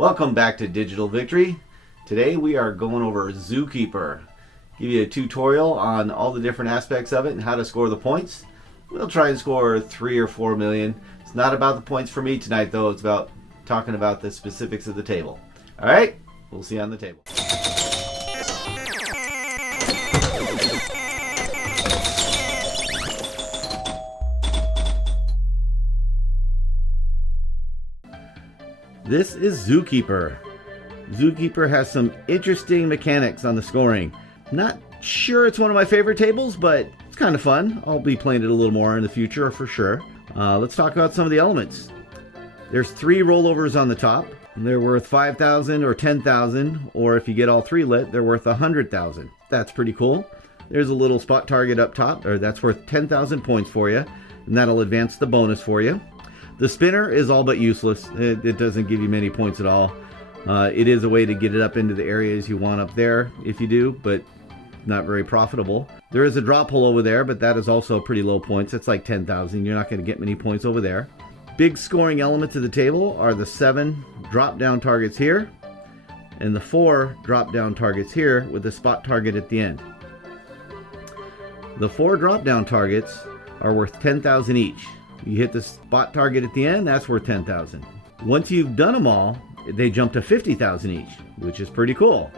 Welcome back to Digital Victory. Today we are going over Zookeeper. Give you a tutorial on all the different aspects of it and how to score the points. We'll try and score 3 or 4 million. It's not about the points for me tonight though, it's about talking about the specifics of the table. Alright, we'll see you on the table. This is Zookeeper. Zookeeper has some interesting mechanics on the scoring. Not sure it's one of my favorite tables, but it's kind of fun. I'll be playing it a little more in the future for sure. Let's talk about some of the elements. There's 3 rollovers on the top. They're worth 5,000 or 10,000, or if you get all 3 lit, they're worth 100,000. That's pretty cool. There's a little spot target up top, or that's worth 10,000 points for you, and that'll advance the bonus for you. The spinner is all but useless. It doesn't give you many points at all. It is a way to get it up into the areas you want up there if you do, but not very profitable. There is a drop hole over there, but that is also pretty low points. It's like 10,000. You're not going to get many points over there. Big scoring elements of the table are the 7 drop down targets here and the 4 drop down targets here with the spot target at the end. The 4 drop down targets are worth 10,000 each. You hit the spot target at the end, that's worth 10,000. Once you've done them all, they jump to 50,000 each, which is pretty cool.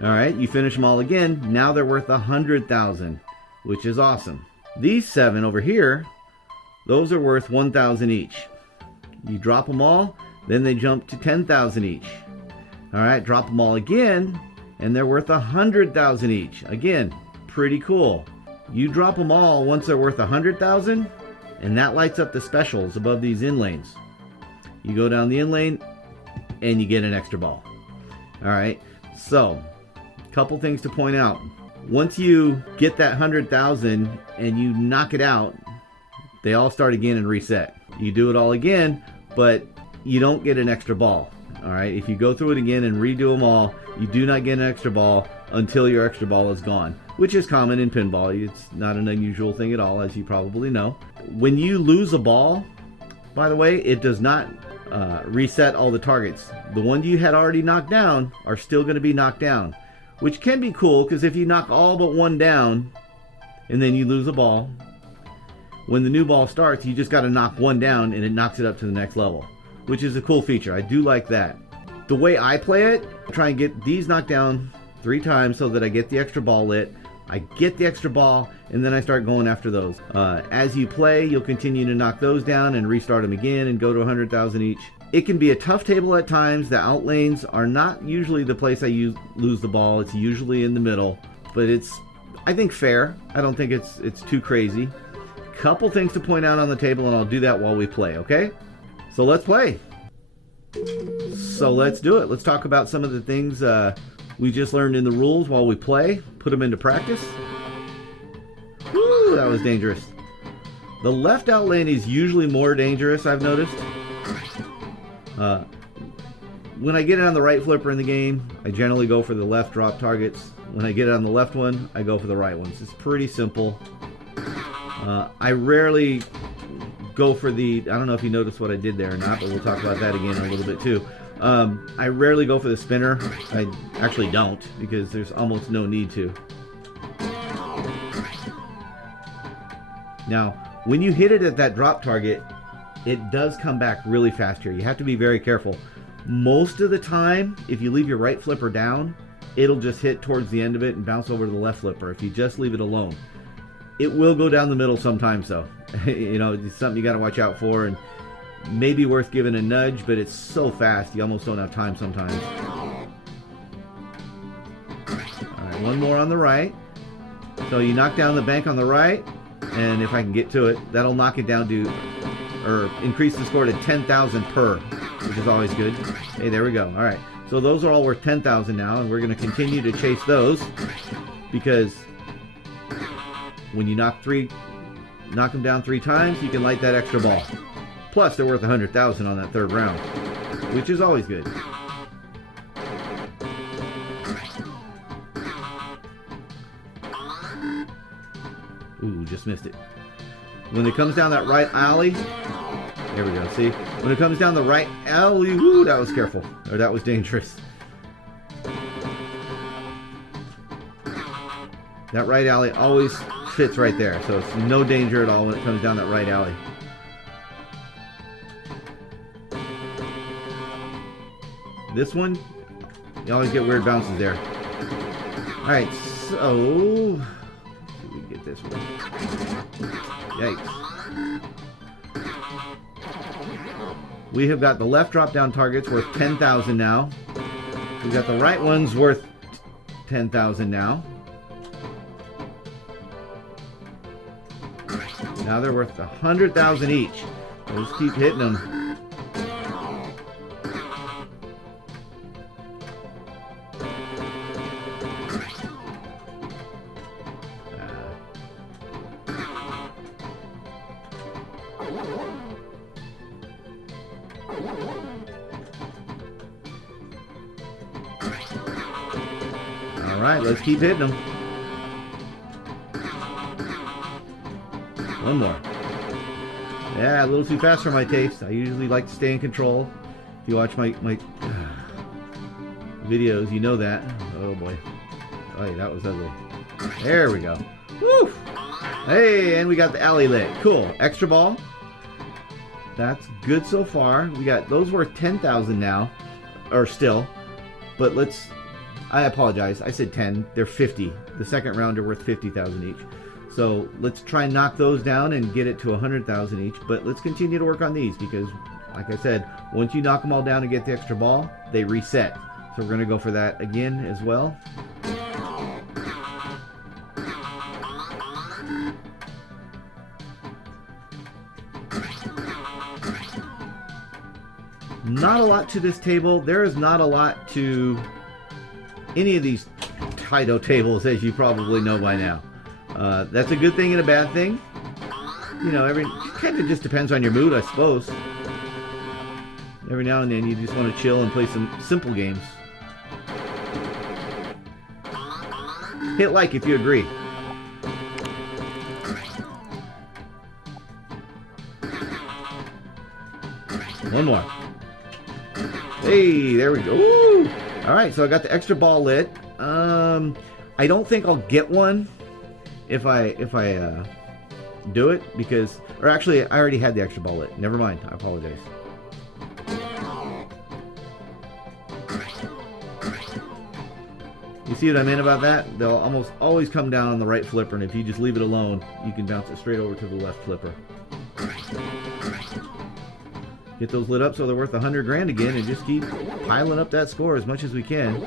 All right, you finish them all again, now they're worth 100,000, which is awesome. These 7 over here, those are worth 1,000 each. You drop them all, then they jump to 10,000 each. All right, drop them all again, and they're worth 100,000 each. Again, pretty cool. You drop them all once they're worth 100,000, and that lights up the specials above these in lanes. You go down the in lane and you get an extra ball. All right, so a couple things to point out. Once you get that 100,000 and you knock it out, they all start again and reset. You do it all again, but you don't get an extra ball. All right, if you go through it again and redo them all, you do not get an extra ball until your extra ball is gone, which is common in pinball. It's not an unusual thing at all, as you probably know. When you lose a ball, by the way, it does not reset all the targets. The ones you had already knocked down are still going to be knocked down, which can be cool because if you knock all but one down and then you lose a ball, when the new ball starts, you just got to knock one down and it knocks it up to the next level, which is a cool feature. I do like that. The way I play it, I try and get these knocked down 3 times so that I get the extra ball lit. I get the extra ball, and then I start going after those. As you play, you'll continue to knock those down and restart them again and go to 100,000 each. It can be a tough table at times. The out lanes are not usually the place I lose the ball. It's usually in the middle, but it's, I think, fair. I don't think it's too crazy. Couple things to point out on the table, and I'll do that while we play, okay? So let's play. So let's do it. Let's talk about some of the things we just learned in the rules while we play. Put them into practice. Woo, that was dangerous. The left out lane is usually more dangerous, I've noticed. When I get it on the right flipper in the game, I generally go for the left drop targets. When I get it on the left one, I go for the right ones. It's pretty simple. I rarely go for the, I don't know if you noticed what I did there or not, but we'll talk about that again in a little bit too. I rarely go for the spinner. I actually don't, because there's almost no need to. Now, when you hit it at that drop target, it does come back really fast here. You have to be very careful. Most of the time, if you leave your right flipper down, it'll just hit towards the end of it and bounce over to the left flipper if you just leave it alone. It will go down the middle sometimes though. You know, it's something you got to watch out for, and maybe worth giving a nudge, but it's so fast you almost don't have time sometimes. Alright, one more on the right. So you knock down the bank on the right, and if I can get to it, that'll knock it down to, or increase the score to 10,000 per, which is always good. Hey, there we go. Alright, so those are all worth 10,000 now, and we're going to continue to chase those, because when you knock them down 3 times, you can light that extra ball. Plus, they're worth 100,000 on that 3rd round, which is always good. Ooh, just missed it. When it comes down that right alley, There we go. See, when it comes down the right alley, whoo, that was careful, or that was dangerous. That right alley always fits right there, so it's no danger at all when it comes down that right alley. This one, you always get weird bounces there. Alright, so... let's see if we can get this one. Yikes. We have got the left drop-down targets worth 10,000 now. We've got the right ones worth 10,000 now. Now they're worth 100,000 each. We'll just keep hitting them. All right, let's keep hitting them. One more. Yeah, a little too fast for my taste. I usually like to stay in control. If you watch my videos, you know that. Oh boy. Oh, yeah, that was ugly. There we go. Woo! Hey, and we got the alley lit. Cool. Extra ball. That's good so far. We got those worth 10,000 now, or still. But let's. I apologize. I said 10. They're 50. The second round are worth 50,000 each. So let's try and knock those down and get it to 100,000 each. But let's continue to work on these because, like I said, once you knock them all down and get the extra ball, they reset. So we're going to go for that again as well. Not a lot to this table. There is not a lot to any of these Taito tables, as you probably know by now. That's a good thing and a bad thing. You know, kind of just depends on your mood, I suppose. Every now and then you just want to chill and play some simple games. Hit like if you agree. One more. Hey, there we go. Ooh. All right, so I got the extra ball lit. I don't think I'll get one if I do it because, or actually, I already had the extra ball lit. Never mind. I apologize. You see what I mean about that? They'll almost always come down on the right flipper, and if you just leave it alone, you can bounce it straight over to the left flipper. Get those lit up so they're worth 100 grand again, and just keep piling up that score as much as we can.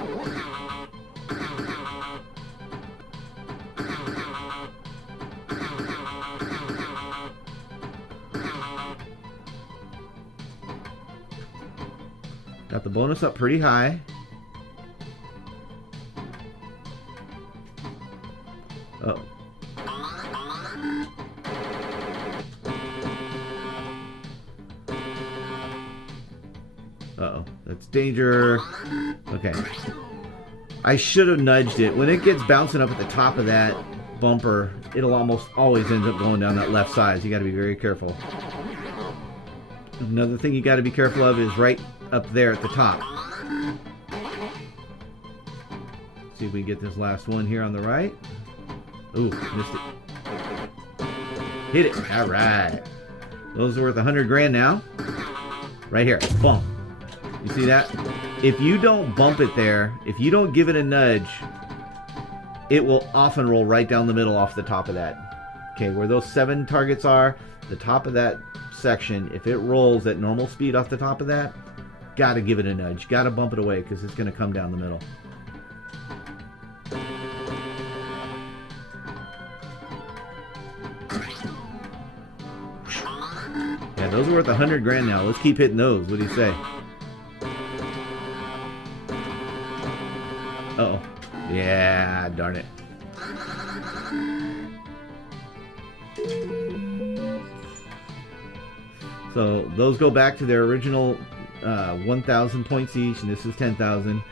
Got the bonus up pretty high. Uh-oh. Uh-oh. That's danger. Okay. I should have nudged it. When it gets bouncing up at the top of that bumper, it'll almost always end up going down that left side. So you got to be very careful. Another thing you got to be careful of is right up there at the top. See if we can get this last one here on the right. Ooh, missed it. Hit it. All right. Those are worth 100 grand now. Right here. Bump. You see that? If you don't bump it there, if you don't give it a nudge, it will often roll right down the middle off the top of that. Okay, where those 7 targets are, the top of that section, if it rolls at normal speed off the top of that, gotta give it a nudge. Gotta bump it away because it's going to come down the middle. Yeah, those are worth 100 grand now. Let's keep hitting those. What do you say? Uh-oh. Yeah, darn it. So those go back to their original 1,000 points each, and this is 10,000.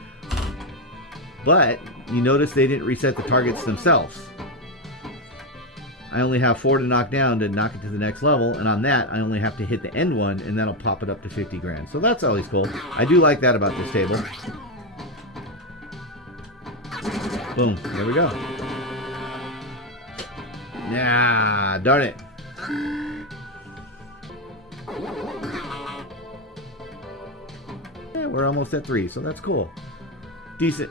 But you notice they didn't reset the targets themselves. I only have 4 to knock down to knock it to the next level, and on that I only have to hit the end one, and that'll pop it up to 50 grand. So that's always cool. I do like that about this table. Boom, there we go. Nah, darn it. Yeah, we're almost at 3, so that's cool. Decent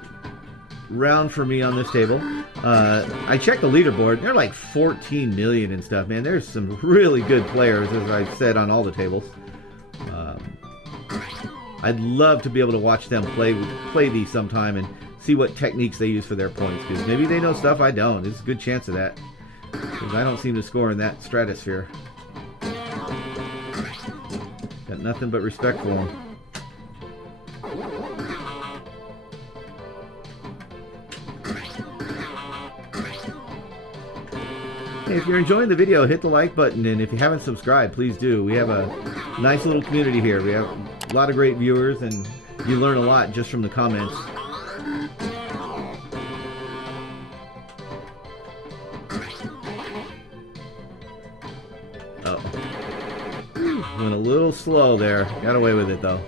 round for me on this table. I checked the leaderboard. They're like 14 million and stuff, man. There's some really good players, as I've said on all the tables. I'd love to be able to watch them play these sometime and see what techniques they use for their points, because maybe they know stuff I don't. There's a good chance of that, because I don't seem to score in that stratosphere. Got nothing but respect for them. Hey, if you're enjoying the video, hit the like button, and if you haven't subscribed, please do. We have a nice little community here. We have a lot of great viewers, and you learn a lot just from the comments. Oh. Went a little slow there. Got away with it, though.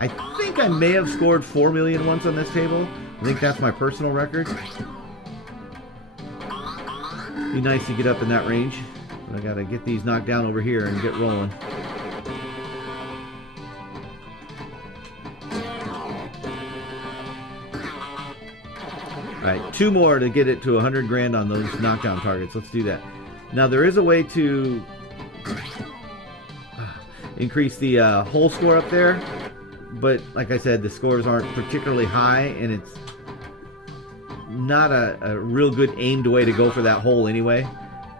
I think I may have scored 4 million once on this table. I think that's my personal record. Be nice to get up in that range, but I gotta get these knocked down over here and get rolling. Alright, 2 more to get it to 100 grand on those knockdown targets. Let's do that. Now there is a way to increase the whole score up there, but like I said, the scores aren't particularly high, and it's not a real good aimed way to go for that hole anyway,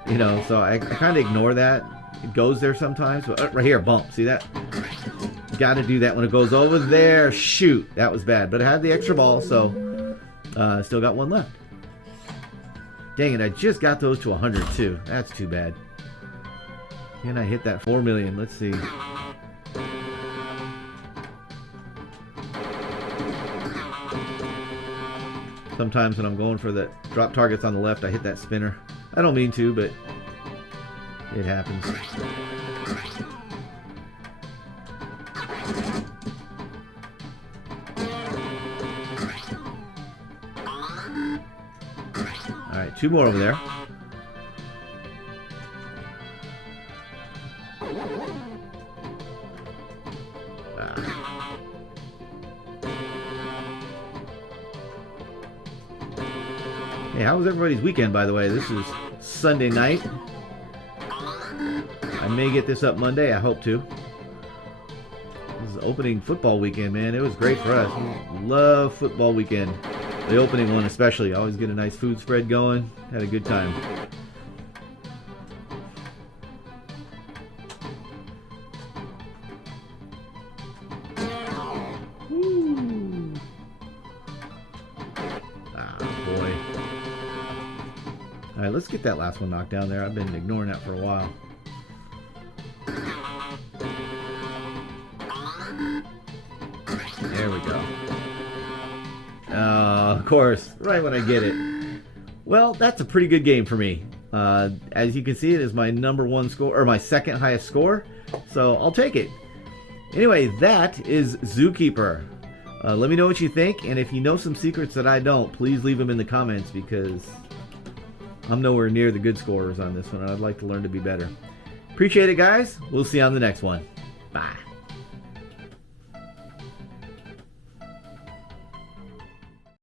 you know, so I kind of ignore that. It goes there sometimes, but right here, bump, see that? Got to do that when it goes over there. Shoot, that was bad, but I had the extra ball, so still got 1 left. Dang it, I just got those to 100 too. That's too bad. Can I hit that 4 million? Let's see. Sometimes when I'm going for the drop targets on the left, I hit that spinner. I don't mean to, but it happens. Alright, 2 more over there. Hey, how was everybody's weekend, by the way? This is Sunday night. I may get this up Monday. I hope to. This is opening football weekend, man. It was great for us. We love football weekend. The opening one especially. Always get a nice food spread going. Had a good time. Woo. Ah, boy. Alright, let's get that last one knocked down there. I've been ignoring that for a while. There we go. Of course, right when I get it. Well, that's a pretty good game for me. As you can see, it is my #1 score, or my second highest score. So I'll take it. Anyway, that is Zookeeper. Let me know what you think, and if you know some secrets that I don't, please leave them in the comments, because I'm nowhere near the good scorers on this one, and I'd like to learn to be better. Appreciate it, guys. We'll see you on the next one. Bye.